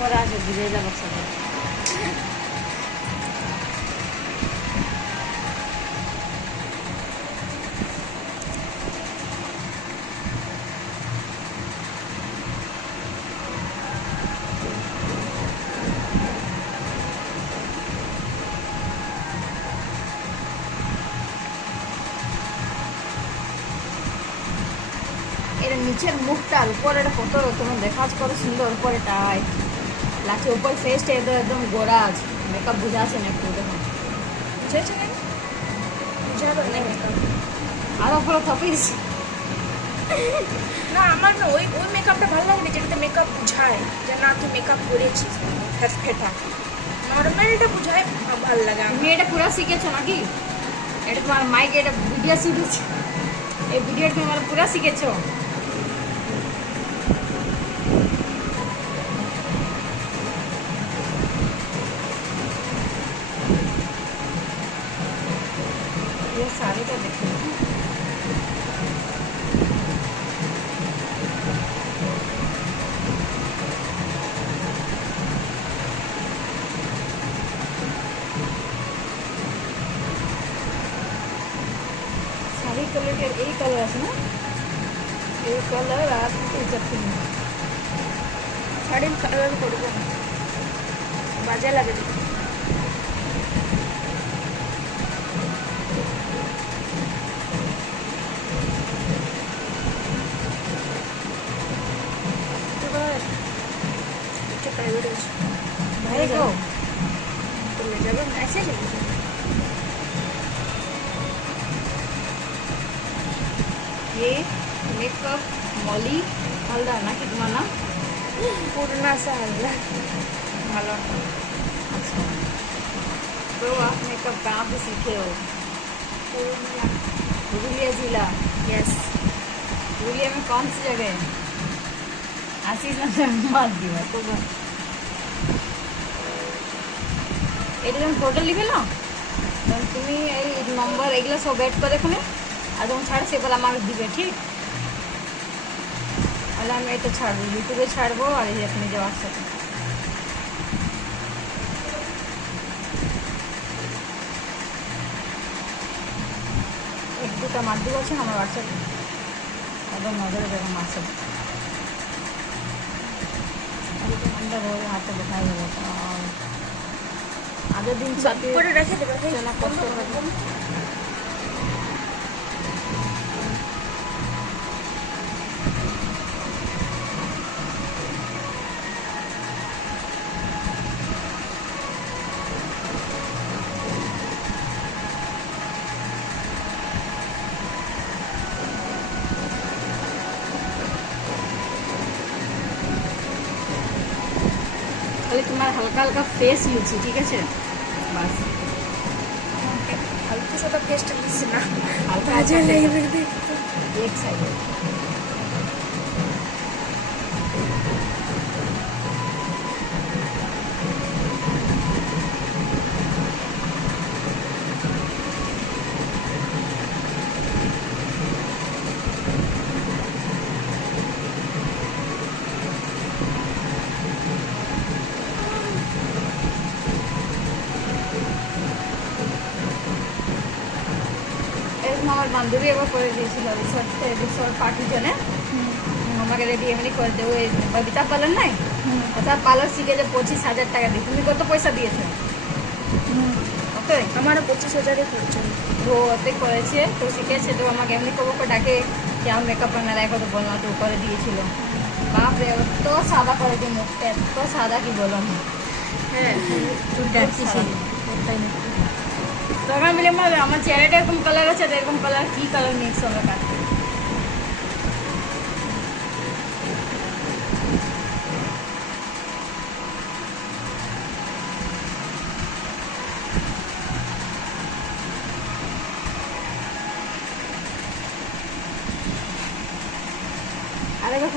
পরে আসবে বুঝে যাবো সবাই। এর নিচের মুখটা আর উপরেটা কত তোমার দেখা যাচ্ছে কত সুন্দর, উপরেটাই লাগছে, উপর ফেসটা একদম গোড়া আছে, মেকআপ বুঝা আছে না একটু দেখুন, বুঝেছে না? বুঝাবে না মেকআপ। আর উপরে থপিয়ে দিচ্ছি। না আমার না ওই ওই মেকআপটা ভালো লাগে না, যেটাতে মেকআপ বুঝায় যে না তুই মেকআপ করেছিস, ফেটা নর্মালটা বুঝায় ভালো লাগে আমার। তুমি এটা পুরো শিখেছো নাকি? এটা তোমার মাইক, এটা ভিডিও শিখেছো, এই ভিডিও তুমি আমার পুরো শিখেছো? ये শাড়িটা দেখে শাড়ি কালারটার এই কালার আছে না, এই কালার আর এইটা পিঙ্ক। শাড়ির কালার করবো না, বাজে লাগে দেখতে। প্রাইভেট আছে ভাই গো, তো ले যাবে ऐसे ही ये मेकअप मॉली हल्दार ना कि तुम्हारा नाम? पूर्णा सा हल्ला ভালো না। अच्छा, तो आप मेकअप कहाँ पे सीखे हो? पूर्णिया। पुरुलिया जिला। यस। पुरुलिया में कौन सी जगह है? आशीष नगर मत दिवा तो এটা যখন টোটাল লিখে না, তখন তুমি এই নম্বর এগুলো সব অ্যাড করে এখানে, আর যখন ছাড়ে সেগুলো আমাকে দিবে, ঠিক? তাহলে আমি এটা ছাড়বো, ইউটিউবে ছাড়বো, আর এই এখানে যে হোয়াটসঅ্যাপে। এক দুটা মাধ্যম আছে আমার হোয়াটসঅ্যাপে, একদম নজরে দেখো মাসে আমরা বলে হাতে দেখাই দেবো। আগের দিন করে রেখে দেবে চেনা করতে হবে। খালি তোমার হালকা হালকা ফেস ইউছি, ঠিক আছে? বাস ফালতু সাদা পেস্ট দিস না, হালকা কাজে হালকা লাগবে দেখতে। এক সাইডে। এরকম আমার বান্ধবী একবার করে দিয়েছিল রিসর্ট পার্টির জন্য, আমাকে রেডি এমনি করে দেবো। ওই ববিতা পার্লার নাই, ওটা পার্লার শিখেছে 25,000 টাকা দিয়ে। তুমি কত পয়সা দিয়েছো? ওকে, আমারও 25,000 খরচা। वो ওতে করেছে, তো শিখেছে, তো আমাকে এমনি কবো ডাকে क्या मेकअप करना लायक हो तो बोलना, तो করে দিয়েছিল। বাপ রে, এত সাদা করে দিই মুখটা, এত সাদা কি বললাম। হ্যাঁ তুই ডাকছিস তখন বলে আমার চেহারাটা এরকম কালার আছে, তো এরকম কালার কি কালার মিক্স হবে কার? আরেকবার